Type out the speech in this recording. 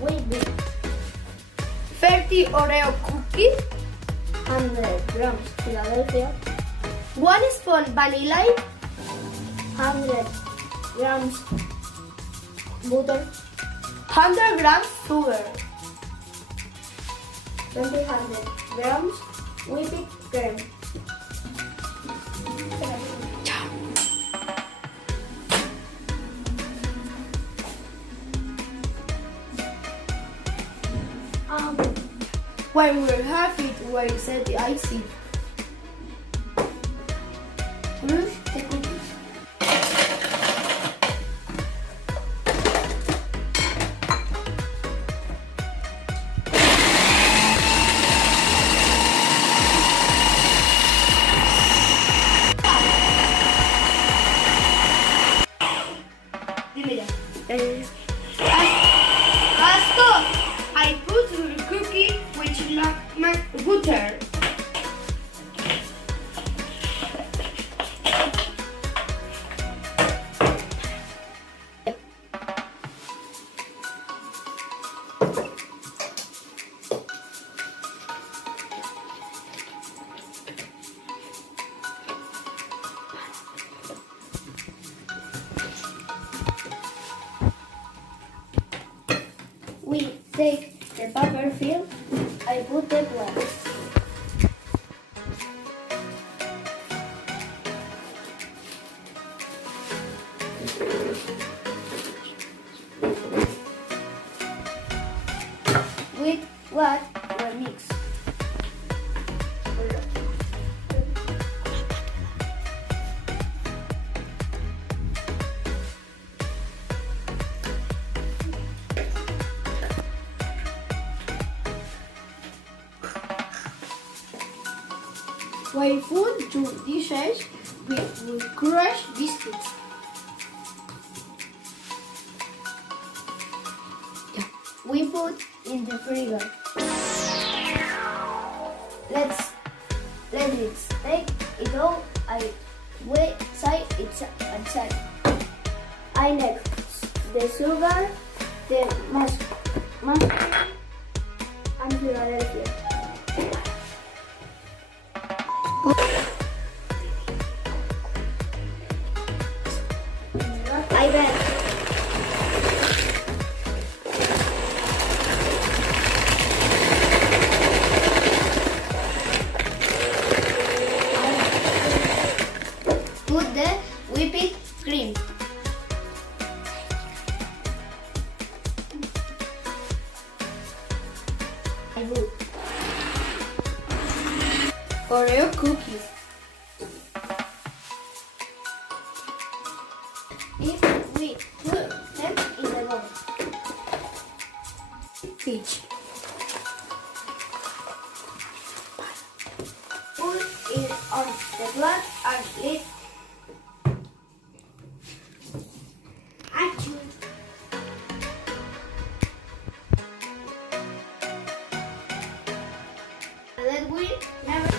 We beat 30 Oreo cookies, 100 grams Philadelphia, 1 spoon vanilla, 100 grams butter, 100 grams sugar, 200 grams whipped cream. When we're half it, we set the icing. Crush the cookies. Dime ya. Esto, I put the cookie with my butter. We take the paper film. I put the plant. With what we mix. We put 2 dishes with crushed biscuits. We put in the freezer. Let's let it take it all. I wait side it's outside. I next the sugar, the mustard, and Philadelphia. I bet. Put the whipped cream. I do. Oreo cookies. If we put them in the bowl. Peach. Put it on the plant and eat. Achoo. That we never